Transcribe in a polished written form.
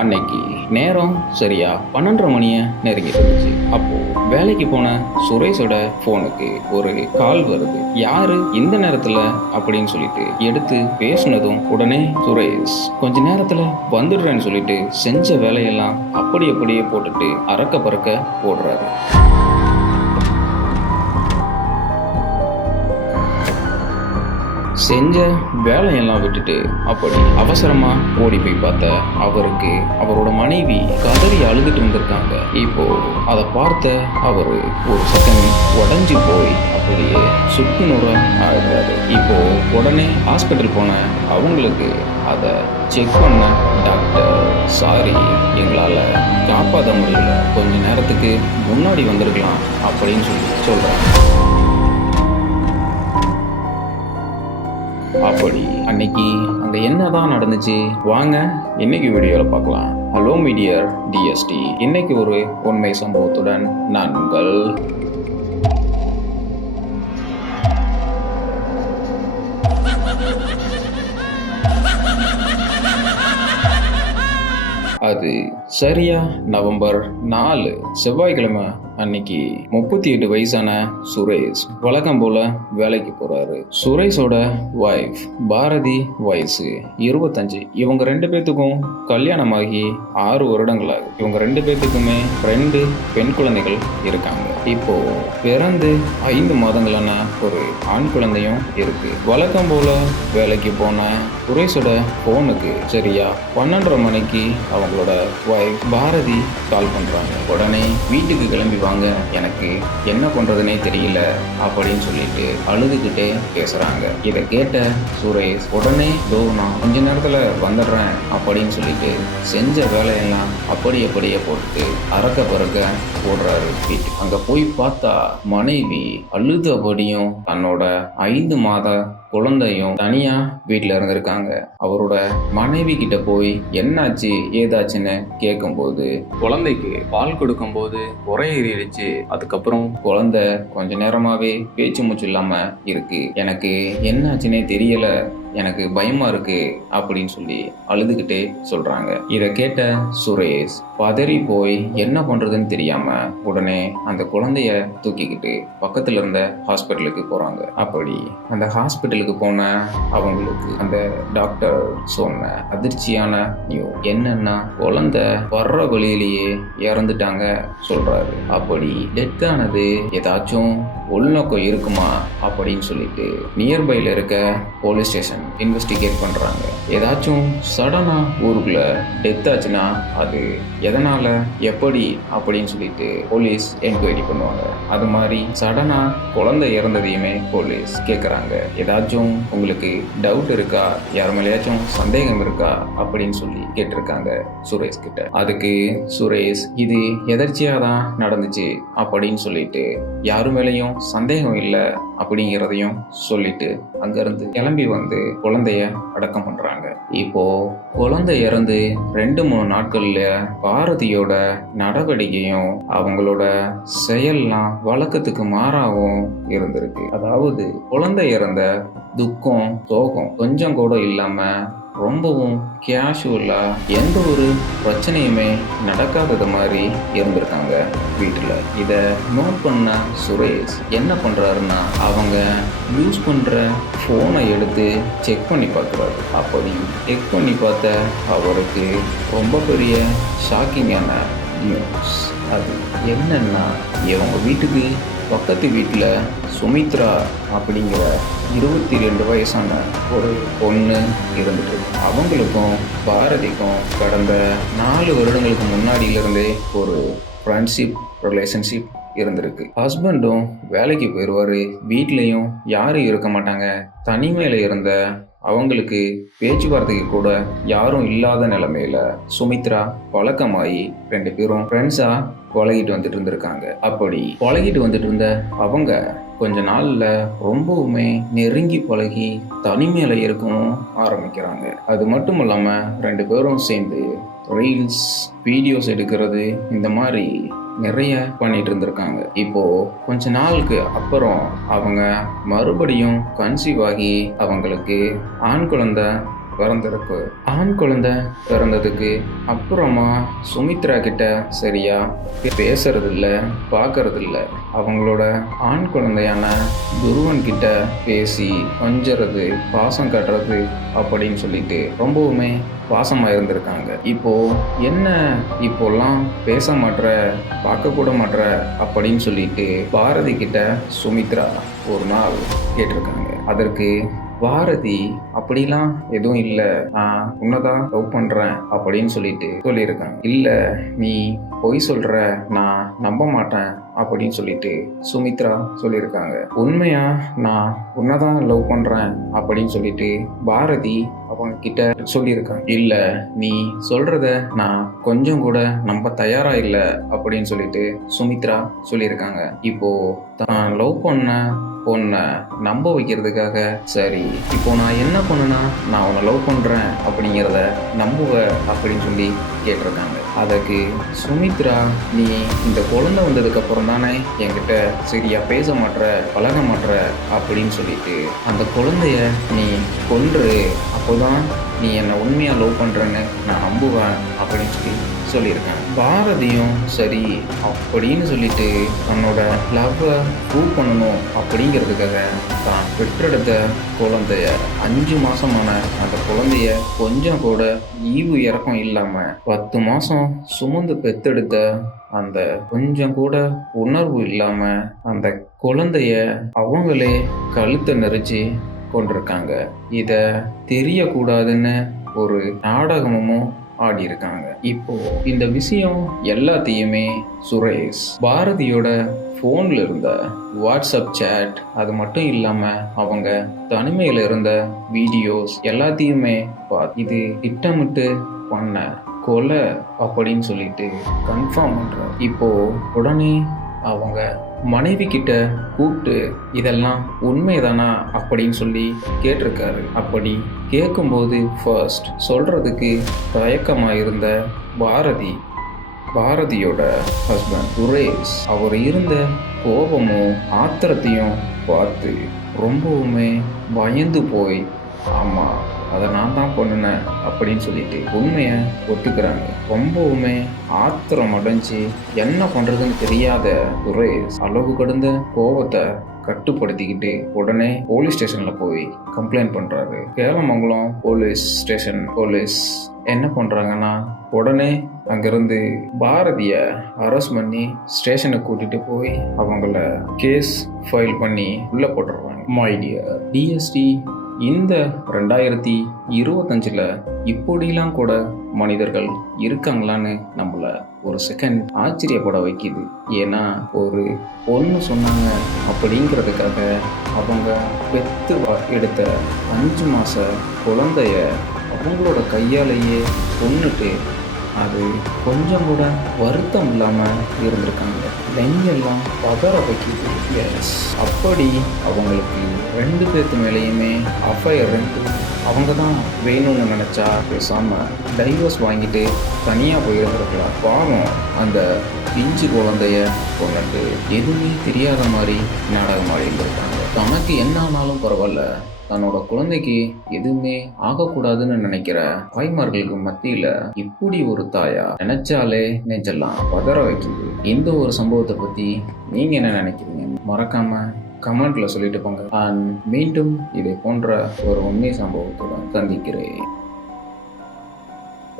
அன்னைக்கு நேரம் சரியா 12:30 மணிய நெருங்கிட்டு இருந்துச்சு. அப்போ வேலைக்கு போன சுரேஷோட போனுக்கு ஒரு கால் வருது. யாரு இந்த நேரத்துல அப்படின்னு சொல்லிட்டு எடுத்து பேசுனதும் உடனே சுரேஷ் கொஞ்ச நேரத்துல வந்துடுறேன்னு சொல்லிட்டு செஞ்ச வேலையெல்லாம் அப்படியே போட்டுட்டு அறக்க பறக்க ஓடுறாரு. செஞ்ச வேலையெல்லாம் விட்டுட்டு அப்படி அவசரமா ஓடி போய் பார்த்த அவருக்கு அவரோட மனைவி கதறி அழுதுட்டு வந்திருக்காங்க. இப்போ அதை பார்த்த அவரு ஒரு செகண்ட் உடஞ்சி போய் அப்படியே சுக்குநூற ஆயிடுறாரு. இப்போ உடனே ஹாஸ்பிட்டல் போன அவங்களுக்கு அதை செக் பண்ண டாக்டர், சாரி எங்களால காப்பாற்ற முடியல, கொஞ்ச நேரத்துக்கு முன்னாடி வந்திருக்கலாம் அப்படின்னு சொல்றாங்க. அப்படி அன்னைக்கு அங்க என்னதான் நடந்துச்சு வாங்க இன்னைக்கு வீடியோல பார்க்கலாம். Hello meteor DST. இன்னைக்கு ஒரு உண்மை சம்பவத்துடன் நான் உங்கள் அது சரியா நவம்பர் 4 செவ்வாய்க்கிழமை அன்னைக்கு 38 வயசான சுரேஷ் வழக்கம் போல வேலைக்கு போறாரு. சுரேஷோட வைஃப் பாரதி வயசு 25. இவங்க 2 பேத்துக்கும் கல்யாணமாகி 6 வருடங்கள் ஆகுது. இவங்க 2 பேத்துக்குமே 2 பெண் குழந்தைகள் இருக்காங்க. இப்போ பிறந்து 5 மாதங்களான ஒரு ஆண் குழந்தையும் இருக்கு. வழக்கம் போல வேலைக்கு போன சுரேஷோட போனுக்கு சரியா 12:30 மணிக்கு அவங்களோட வைஃப் பாரதி கால் பண்றாங்க. உடனே வீட்டுக்கு கிளம்பி வாங்க, எனக்கு என்ன பண்றதுனே தெரியல அப்படின்னு சொல்லிட்டு அழுதுகிட்டே பேசுறாங்க. இதை கேட்ட சுரேஷ் உடனே நான் கொஞ்ச நேரத்துல வந்துடுறேன் அப்படின்னு சொல்லிட்டு செஞ்ச வேலையெல்லாம் அப்படியே போட்டு அறக்க பறக்க ஓடுறாரு வீட்டுக்கு. அங்க போய் பார்த்தா மனைவி அழுதபடியும் தன்னோட 5 மாத குழந்தையும் தனியா வீட்டுல இருந்திருக்காங்க. அவரோட மனைவி கிட்ட போய் என்னாச்சு ஏதாச்சுன்னு கேட்கும்போது குழந்தைக்கு பால் கொடுக்கும் போது உரையேறிடுச்சு, அதுக்கப்புறம் குழந்தை கொஞ்ச நேரமாவே பேச்சு மூச்சு இல்லாம இருக்கு, எனக்கு என்னாச்சுன்னே தெரியல, எனக்கு பயமா இருக்கு அப்படின்னு சொல்லி அழுதுகிட்டே சொல்றாங்க. இதை கேட்ட சுரேஷ் பதறி போய் என்ன பண்றதுன்னு தெரியாம உடனே அந்த குழந்தைய தூக்கிக்கிட்டு பக்கத்துல இருந்த ஹாஸ்பிட்டலுக்கு போறாங்க. அப்படி அந்த ஹாஸ்பிட்டலுக்கு போன அவங்களுக்கு அந்த டாக்டர் சொன்ன அதிர்ச்சியான நியூஸ் என்னன்னா குழந்தை வர்ற வழியிலேயே இறந்துட்டாங்க சொல்றாரு. அப்படி டெத் ஆனது ஏதாச்சும் உள்நோக்கம் இருக்குமா அப்படின்னு சொல்லிட்டு நியர்பைல இருக்க போலீஸ் ஸ்டேஷன் இன்வெஸ்டிகேட் பண்றாங்க. ஏதாச்சும் சடனா ஊருக்குள்ள டெத் ஆச்சுன்னா அது எதனால எப்படி அப்படின்னு சொல்லிட்டு போலீஸ் என்கொயரி பண்ணுவாங்க. அது மாதிரி சடனா குழந்தை இறந்ததையுமே போலீஸ் கேட்கறாங்க. ஏதாச்சும் உங்களுக்கு டவுட் இருக்கா, யார் மேலேயாச்சும் சந்தேகம் இருக்கா அப்படின்னு சொல்லி கேட்டிருக்காங்க சுரேஷ் கிட்ட. அதுக்கு சுரேஷ் இது எதர்ச்சியா தான் நடந்துச்சு அப்படின்னு சொல்லிட்டு யாரு மேலேயும் சந்தேகம் இல்லை அப்படிங்கிறதையும் சொல்லிட்டு அங்கிருந்து கிளம்பி வந்து குழந்தைய அடக்கம் பண்றாங்க. இப்போ குழந்தை இறந்து 2-3 நாட்கள்ல பாரதியோட நடவடிக்கையும் அவங்களோட செயல்லாம் வழக்கத்துக்கு மாறாவும் இருந்திருக்கு. அதாவது குழந்தை இறந்த துக்கம் சோகம் கொஞ்சம் கூட இல்லாம ரொம்பவும் கேஷுவலா எந்த ஒரு பிரச்சனையுமே நடக்காதது மாதிரி இருந்திருக்காங்க வீட்டுல. இத நோட் பண்ண சுரேஷ் என்ன பண்றாருன்னா அவங்க யூஸ் பண்ற போனை எடுத்து செக் பண்ணி பார்க்குறாரு. அப்படி செக் பண்ணி பார்த்த அவருக்கு ரொம்ப பெரிய ஷாக்கிங்கான நியூஸ். அது என்னன்னா இவங்க வீட்டுக்கு பக்கத்து வீட்டில் சுமித்ரா அப்படிங்கிற 22 வயசான ஒரு பொண்ணு இருந்துட்டு அவங்களுக்கும் பாரதிக்கும் கடந்த 4 வருடங்களுக்கு முன்னாடியிலிருந்தே ஒரு ஃப்ரெண்ட்ஷிப் ரிலேஷன்ஷிப் இருந்திருக்கு. ஹஸ்பண்டும் வேலைக்கு போயிடுவாரு, வீட்லேயும் யாரும் இருக்க மாட்டாங்க. தனிமையில இருந்த அவங்களுக்கு பேச்சுவார்த்தைக்கு கூட யாரும் இல்லாத நிலைமையில சுமித்ரா பழக்கமாயி 2 பேரும் ஃப்ரெண்ட்ஸா பழகிட்டு வந்துட்டு இருந்திருக்காங்க. அப்படி பழகிட்டு வந்துட்டு இருந்த அவங்க கொஞ்ச நாள்ல ரொம்பவுமே நெருங்கி பழகி தனிமையில இருக்கவும் ஆரம்பிக்கிறாங்க. அது மட்டும் இல்லாம 2 பேரும் சேர்ந்து ரீல்ஸ் வீடியோஸ் எடுக்கிறது இந்த மாதிரி நிறைய பண்ணிட்டு இருந்திருக்காங்க. இப்போ கொஞ்ச நாளுக்கு அப்புறம் அவங்க மறுபடியும் கன்சீவ் ஆகி அவங்களுக்கு ஆண் குழந்தை பிறந்திருக்கு. ஆண் குழந்தை பிறந்ததுக்கு அப்புறமா சுமித்ரா கிட்ட சரியா பேசுறதில்ல, பார்க்கறதில்ல. அவங்களோட ஆண் குழந்தையான துருவன் கிட்ட பேசி கொஞ்சறது, பாசம் காட்டுறது அப்படின்னு சொல்லிட்டு ரொம்பவுமே பாசமா இருந்திருக்காங்க. இப்போ என்ன இப்போல்லாம் பேச மாட்ற, பார்க்க கூட மாட்ற அப்படின்னு சொல்லிட்டு பாரதி கிட்ட சுமித்ரா ஒரு நாள் கேட்டிருக்காங்க. அதற்கு பாரதி அப்படிலாம் எதுவும் இல்லை, நான் உன்னதான் லவ் பண்றேன் அப்படின்னு சொல்லிட்டு சொல்லியிருக்காங்க. இல்ல நீ பொய் சொல்ற, நான் நம்ப மாட்டேன் அப்படின்னு சொல்லிட்டு சுமித்ரா சொல்லியிருக்காங்க. உண்மையா நான் உன்னதான் லவ் பண்றேன் அப்படின்னு சொல்லிட்டு பாரதி அவங்க கிட்ட சொல்லியிருக்காங்க. இல்ல நீ சொல்றத நான் கொஞ்சம் கூட நம்ப தயாரா இல்ல அப்படின்னு சொல்லிட்டு சுமித்ரா சொல்லியிருக்காங்க. இப்போ தான் லவ் பண்ண பொண்ணை நம்ப வைக்கிறதுக்காக சரி இப்போ நான் என்ன பண்ணுனா நான் உன்னை லவ் பண்றேன் அப்படிங்கிறத நம்புவ அப்படின்னு சொல்லி கேட்டிருக்காங்க. அதுக்கு சுமித்ரா நீ இந்த குழந்தை வந்ததுக்கு அப்புறம் தானே என்கிட்ட சரியா பேச மாட்ற, பழக மாட்ற அப்படின்னு சொல்லிட்டு அந்த குழந்தைய நீ கொன்று, அப்போதான் நீ என்னை உண்மையா லவ் பண்றேன்னு நான் நம்புவேன் அப்படின்னு சொல்லியிருக்கேன். பாரதியும் சரி அப்படின்னு சொல்லிட்டு தன்னோட லவ்வை ப்ரூவ் பண்ணணும் அப்படிங்கிறதுக்காக தான் பெற்றெடுத்த குழந்தைய 5 மாசமான அந்த குழந்தைய கொஞ்சம் கூட ஈவு இறக்கம் இல்லாம 10 மாசம் சுமந்து பெத்தெடுத்த அந்த கொஞ்சம் கூட உணர்வு இல்லாம அந்த குழந்தைய அவங்களே கழுத்தை நெரிச்சு கொண்டிருக்காங்க. இத தெரியக்கூடாதுன்னு ஒரு நாடகமும் ஆடி இருக்காங்க. இப்போ இந்த விஷயம் எல்லாத்தையுமே சுரேஷ் பாரதியோட ஃபோன்ல இருந்த வாட்ஸ்அப் சேட், அது மட்டும் இல்லாம அவங்க தனிமையில இருந்த வீடியோஸ் எல்லாத்தையுமே பார்த்து இது திட்டமிட்டு பண்ண கொலை அப்படின்னு சொல்லிட்டு கன்ஃபார்ம் பண்றாரு. இப்போ உடனே அவங்க மனைவி கிட்ட கூப்பிட்டு இதெல்லாம் உண்மைதானா அப்படின்னு சொல்லி கேட்டிருக்காரு. அப்படி கேட்கும்போது ஃபர்ஸ்ட் சொல்றதுக்கு தயக்கமா இருந்த பாரதியோட ஹஸ்பண்ட் சுரேஷ் அவர் இருந்த கோபமும் ஆத்திரத்தையும் பார்த்து ரொம்பவுமே பயந்து போய் ஆமா அதை நான் தான் பண்ணினேன் அப்படின்னு சொல்லிட்டு உண்மையை ஒத்துக்கிறாங்க. ரொம்பவுமே ஆத்திரம் அடைஞ்சு என்ன பண்றதுன்னு தெரியாத சுரேஷ் அளவு கடந்த கோபத்தை கட்டுப்படுத்திக்கிட்டு உடனே போலீஸ் ஸ்டேஷன்ல போய் கம்ப்ளைண்ட் பண்றாரு. கேளமங்கலம் போலீஸ் என்ன பண்றாங்கன்னா உடனே அங்கிருந்து பாரதிய அரெஸ்ட் பண்ணி ஸ்டேஷனுக்கு கூட்டிட்டு போய் அவங்கள கேஸ் ஃபைல் பண்ணி உள்ள போட்டுறாங்க. மை டியர் டிஎஸ்டி, இந்த 2025 இப்படிலாம் கூட மனிதர்கள் இருக்காங்களான்னு நம்மள ஒரு செகண்ட் ஆச்சரியப்பட வைக்குது. ஏன்னா ஒரு பொண்ணு சொன்னாங்க அப்படிங்கிறதுக்காக அவங்க பெத்து எடுத்த 5 மாச குழந்தைய அவங்களோட கையாலேயே கொன்னுட்டு அது கொஞ்சம் கூட வருத்தம் இல்லாமல் இருந்திருக்காங்க. நெஞ்செல்லாம் பதற வைக்குது. எஸ், அப்படி அவங்களுக்கு 2 பேர்த்து மேலேயுமே அஃபயர் அவங்க தான் வேணும்னு நினச்சா பேசாமல் டைவர்ஸ் வாங்கிட்டு தனியாக போயிருந்திருக்கலாம். பாவம் அந்த பிஞ்சு குழந்தைய கொண்டுட்டு எதுவுமே தெரியாத மாதிரி நாடகம் ஆடி இருந்திருக்காங்க. தனக்கு என்ன ஆனாலும் பரவாயில்ல, தன்னோட குழந்தைக்கு எதுவுமே ஆகக்கூடாதுன்னு நினைக்கிற தாய்மார்களுக்கு மத்தியில இப்படி ஒரு தாயா நினைச்சாலே நெஞ்செல்லாம் பதற வைக்குது. இந்த ஒரு சம்பவத்தை பத்தி நீங்க என்ன நினைக்கிறீங்க? மறக்காம கமெண்ட்ல சொல்லிட்டு போங்க. மீண்டும் இதை போன்ற ஒரு உண்மை சம்பவத்துடன் சந்திக்கிறேன்.